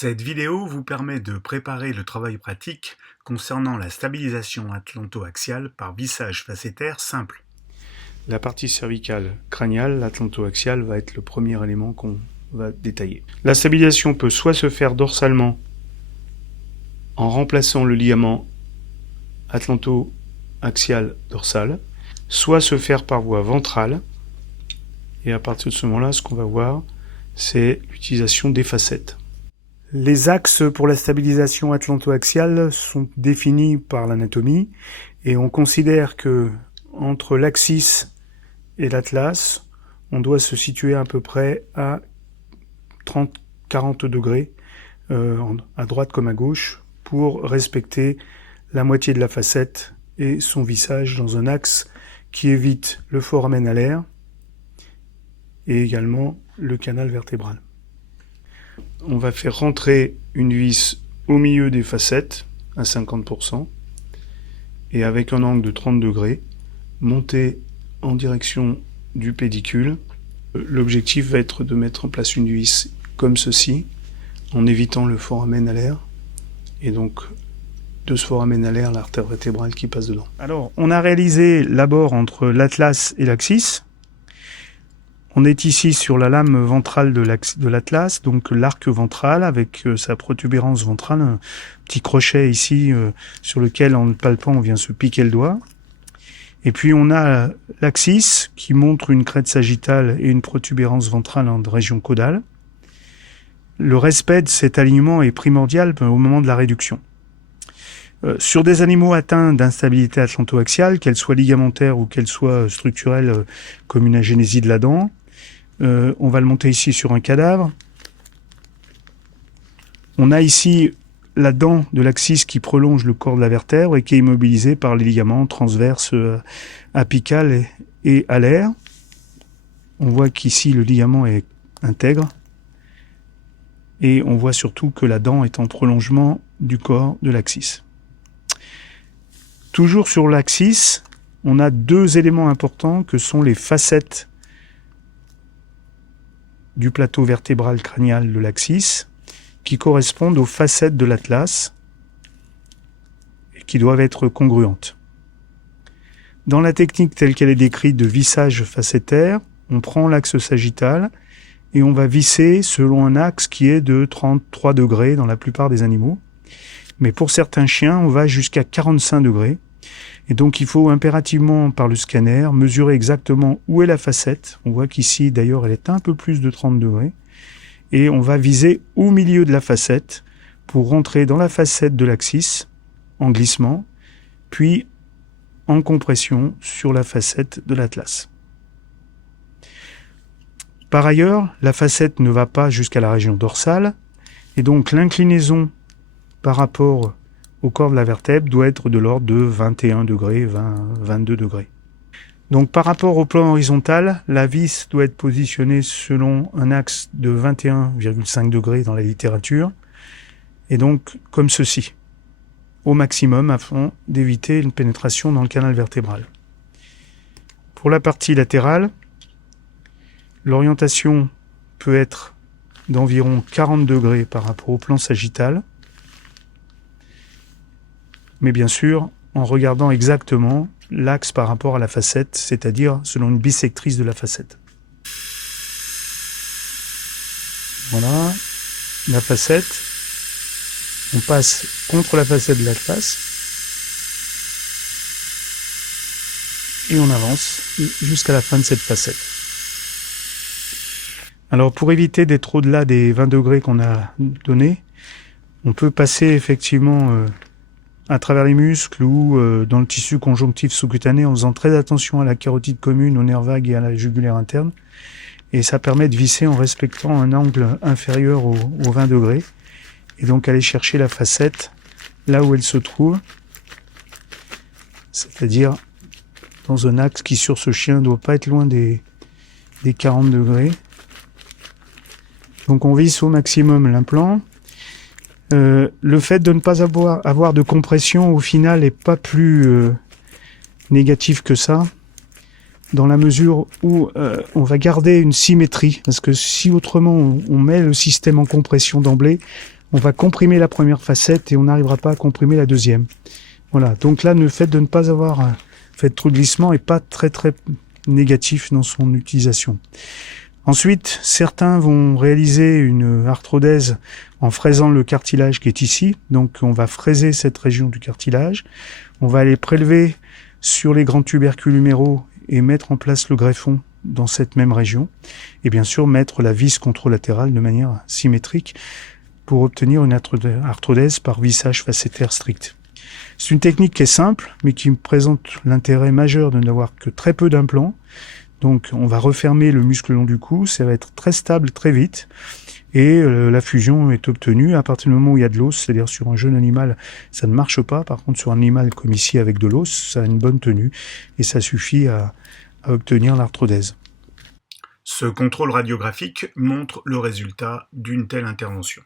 Cette vidéo vous permet de préparer le travail pratique concernant la stabilisation atlanto-axiale par vissage facétaire simple. La partie cervicale crâniale, l'atlanto-axiale, va être le premier élément qu'on va détailler. La stabilisation peut soit se faire dorsalement en remplaçant le ligament atlanto-axial dorsal, soit se faire par voie ventrale. Et à partir de ce moment-là, ce qu'on va voir, c'est l'utilisation des facettes. Les axes pour la stabilisation atlanto-axiale sont définis par l'anatomie et on considère que entre l'axis et l'atlas, on doit se situer à peu près à 30-40 degrés à droite comme à gauche pour respecter la moitié de la facette et son vissage dans un axe qui évite le foramen alaire et également le canal vertébral. On va faire rentrer une vis au milieu des facettes à 50% et avec un angle de 30 degrés, monter en direction du pédicule. L'objectif va être de mettre en place une vis comme ceci, en évitant le foramen alaire et donc de ce foramen alaire l'artère vertébrale qui passe dedans. Alors, on a réalisé l'abord entre l'atlas et l'axis. On est ici sur la lame ventrale de l'atlas, donc l'arc ventral avec sa protubérance ventrale, un petit crochet ici sur lequel en le palpant on vient se piquer le doigt. Et puis on a l'axis qui montre une crête sagittale et une protubérance ventrale en région caudale. Le respect de cet alignement est primordial au moment de la réduction. Sur des animaux atteints d'instabilité atlanto-axiale, qu'elle soit ligamentaire ou qu'elle soit structurelle comme une agénésie de la dent, on va le monter ici sur un cadavre. On a ici la dent de l'axis qui prolonge le corps de la vertèbre et qui est immobilisée par les ligaments transverses apicales et alaires. On voit qu'ici le ligament est intègre et on voit surtout que la dent est en prolongement du corps de l'axis. Toujours sur l'axis, on a deux éléments importants que sont les facettes du plateau vertébral crânial de l'axis qui correspondent aux facettes de l'atlas et qui doivent être congruentes. Dans la technique telle qu'elle est décrite de vissage facétaire, on prend l'axe sagittal et on va visser selon un axe qui est de 33 degrés dans la plupart des animaux. Mais pour certains chiens, on va jusqu'à 45 degrés. Et donc il faut impérativement par le scanner mesurer exactement où est la facette. On voit qu'ici d'ailleurs elle est un peu plus de 30 degrés. Et on va viser au milieu de la facette pour rentrer dans la facette de l'axis en glissement, puis en compression sur la facette de l'atlas. Par ailleurs, la facette ne va pas jusqu'à la région dorsale et donc l'inclinaison par rapport au corps de la vertèbre doit être de l'ordre de 21 degrés, 22 degrés. Donc par rapport au plan horizontal, la vis doit être positionnée selon un axe de 21,5 degrés dans la littérature, et donc comme ceci, au maximum afin d'éviter une pénétration dans le canal vertébral. Pour la partie latérale, l'orientation peut être d'environ 40 degrés par rapport au plan sagittal, mais bien sûr en regardant exactement l'axe par rapport à la facette, c'est-à-dire selon une bissectrice de la facette. Voilà, la facette, on passe contre la facette de l'atlas et on avance jusqu'à la fin de cette facette. Alors pour éviter d'être au-delà des 20 degrés qu'on a donnés, on peut passer effectivement à travers les muscles ou dans le tissu conjonctif sous-cutané en faisant très attention à la carotide commune, au nerf vague et à la jugulaire interne. Et ça permet de visser en respectant un angle inférieur aux 20 degrés. Et donc aller chercher la facette là où elle se trouve, c'est-à-dire dans un axe qui sur ce chien ne doit pas être loin des 40 degrés. Donc on visse au maximum l'implant. Le fait de ne pas avoir de compression au final n'est pas plus négatif que ça, dans la mesure où on va garder une symétrie, parce que si autrement on met le système en compression d'emblée, on va comprimer la première facette et on n'arrivera pas à comprimer la deuxième. Voilà, donc là, le fait de ne pas avoir fait trop de glissement est pas très négatif dans son utilisation. Ensuite, certains vont réaliser une arthrodèse en fraisant le cartilage qui est ici. Donc on va fraiser cette région du cartilage. On va aller prélever sur les grands tubercules huméraux et mettre en place le greffon dans cette même région. Et bien sûr, mettre la vis contralatérale de manière symétrique pour obtenir une arthrodèse par vissage facétaire strict. C'est une technique qui est simple, mais qui présente l'intérêt majeur de n'avoir que très peu d'implants. Donc on va refermer le muscle long du cou, ça va être très stable très vite, et la fusion est obtenue à partir du moment où il y a de l'os, c'est-à-dire sur un jeune animal, ça ne marche pas. Par contre, sur un animal comme ici avec de l'os, ça a une bonne tenue, et ça suffit à obtenir l'arthrodèse. Ce contrôle radiographique montre le résultat d'une telle intervention.